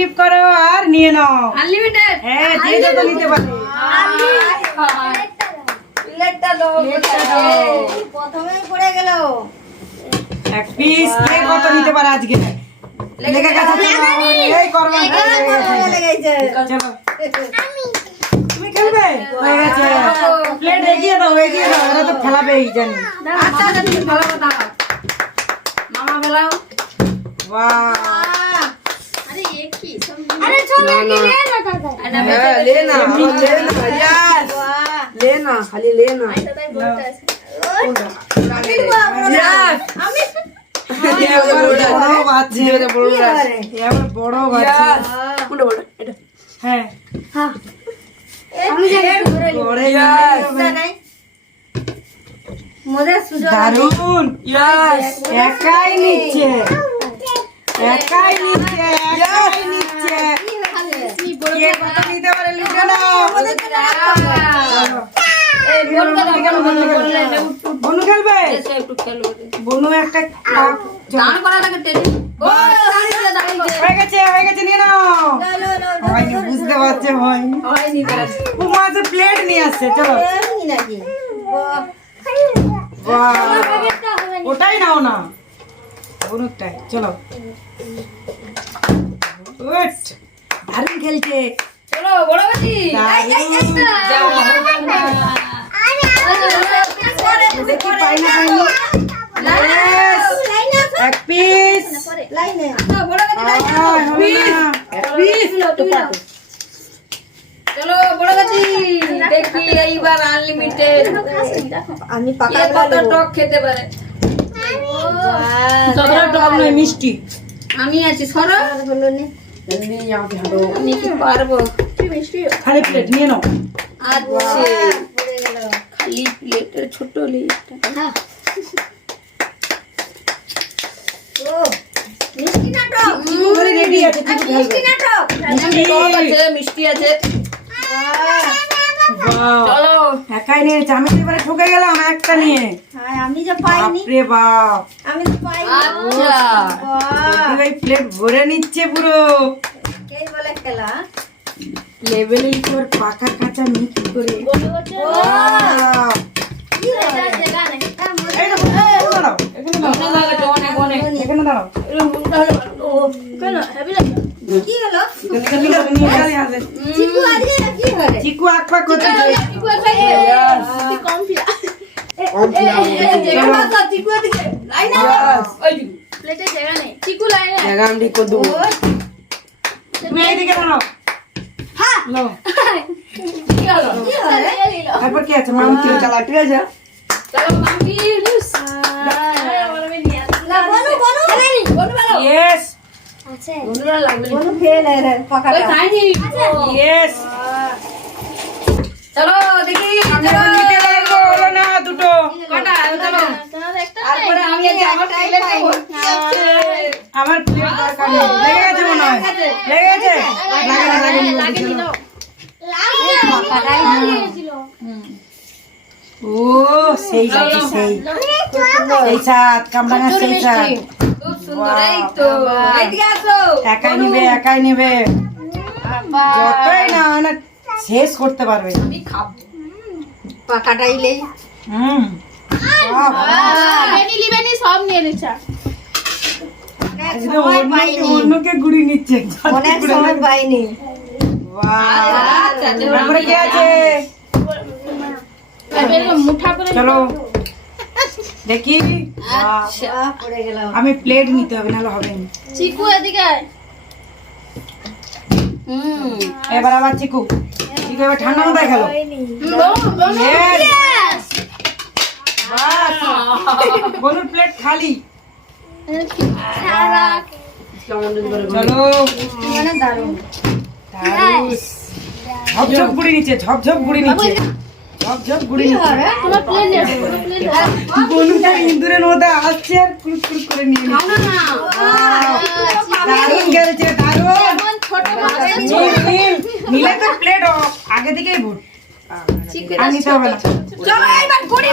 Flip করো আর নিয়ে নাও unlimited. হ্যাঁ যে যত নিতে পারে প্লেটটা দাও। প্রথমেই পড়ে গেল। এক পিস কে কত নিতে পারে আজকে লেগে গেছে এই করবা লেগেছে। চলো তুমি খেলবে হয়ে গেছে প্লেট এগিয়ে দাও এরা তো খেলাবেই জানি আচ্ছা আচ্ছা তুমি ভালো কথা। মামা বেলাও। বাহ আরে এ কি সব আরে চলো কি লে না দাদা। लेना यार लेना खाली लेना তাই বলতে আছে। यार বড় বাচ্চা এবার বড় বাচ্চা मुंडा बोल এটা হ্যাঁ আমি জানি বড় নাই। মজার সুযোগ। দারুন यस একাই নিচ্ছে একাই নিচ্ছে কে কত নিতে পারে লিখে নাও এই বলতে দাও কেন বললে এটা উঠ বনু খেলবে এসে একটু খেলবো। বনু একটা দাঁড় করা লাগে টেনে। ও দাঁড়িয়ে দাঁড়িয়ে। হয়ে গেছে নিয়ে নাও হয়নি বুঝতে পারছে হয়নি হয়নি ব্যাস। ও মাঝে প্লেট নিয়ে আসছে চলো এমনি নাকি? বাহ ওটাই নাও না বনুটাই চলো উঠ দারুণ খেলছে চলো বড় বাজি। দেখি পাই না পাইনি Yes! এক পিস লাইনে। বড় বাজি। চলো বড় বাজি। দেখি এইবার আনলিমিটেড আমি পাকা কে কত টক খেতে পারে। যতটা টক নয় মিষ্টি আমি আছি সরো। হলো নে। जल्दी यहां पे हटो আমি কি পারবো। খালি প্লেট নিয়ে নাও আচ্ছা পড়ে গেল। খালি প্লেটের ছোট লিটা। ও মিষ্টি নাটক। করে রেডি আছে কিছু খেলবে মিষ্টি নাটক। টক আছে মিষ্টি আছে। বাহ চলো একাই নিয়েছে আমি তো এবারে ঠকে গেলাম একটা নিয়ে হ্যাঁ আমি যে পাইনি। বাপরে বাপ আমি তো পাইনি। আচ্ছা বাহ, ভাই প্লেট ভরে নিচ্ছে পুরো কে বলে খেলা? লেভেলের উপর পাকা কাঁচা মিক্স করে বাহ! কি হলো? এই দেখো, এখানে দাঁড়াও, এখানে দাঁড়াও, অনেক লাগে তো, অনেক অনেক। এখানে দাঁড়াও। কি হলো? এখানে নিয়ে গাড়ি আসে। চিকু আজকে কি হলো? চিকু আকপাক করছে कौन खिलाओ यस जगह हम ठीक को दो তুমি এইদিকে দাঁড়াও লো কি হলো? তারপর কি আছে মামু क्यों चला ठीक है जा চলো মাম্পি না বনু বনু খেলানি। ইয়েস বন্ধুরা লাগবে বনু খেলে রে পাকাটা। ওই খাইনি ইয়েস চলো দেখি আমরা নিতে পারবো হলো না দুটো কটা চলো তারপরে আমি এই যে আমার প্লেট নেই। আমার প্লেট দরকার নেই লেগে গেছে মনে হয় লেগে গেছে লাগে না ও সেই যাচ্ছে সেই সেই সাত কামরাঙা সেই সাত খুব সুন্দর এই তো এইদিকে আসো একাই নেবে যতই না না শেষ করতে পারবে আমি খাবো পাকাটাই লে। হুম বাহ, বাহ। আজকে অন্যকে গুড়ি নিচ্ছে অনেক সময় পাইনি। বাহ। আচ্ছা তারপরে কি আছে চলো দেখি বাহ। আচ্ছা পড়ে গেল। আমি প্লেট নিতে হবে নাহলে হবে না চিকু এদিকে এবার আবার চিকু চিকু এবার ঠান্ডা মাথায় খেলো Yes! বাস বলুন প্লেট খালি চলো মানে দারুণ। দারুণ। ঝপঝপ গুড়ি নিচ্ছে ঝপঝপ গুড়ি নিচ্ছে ঝপঝপ গুড়ি নিচ্ছে বলুনটা ইঁদুরের মধ্যে আসছে আর কুড়ুক কুড়ুক করে নিয়ে নিচ্ছে দারুণ খেলছে দারুণ নিলে তো প্লেট আগে থেকেই ভুট আর নিতে হবে না চলো এইবার গুড়ি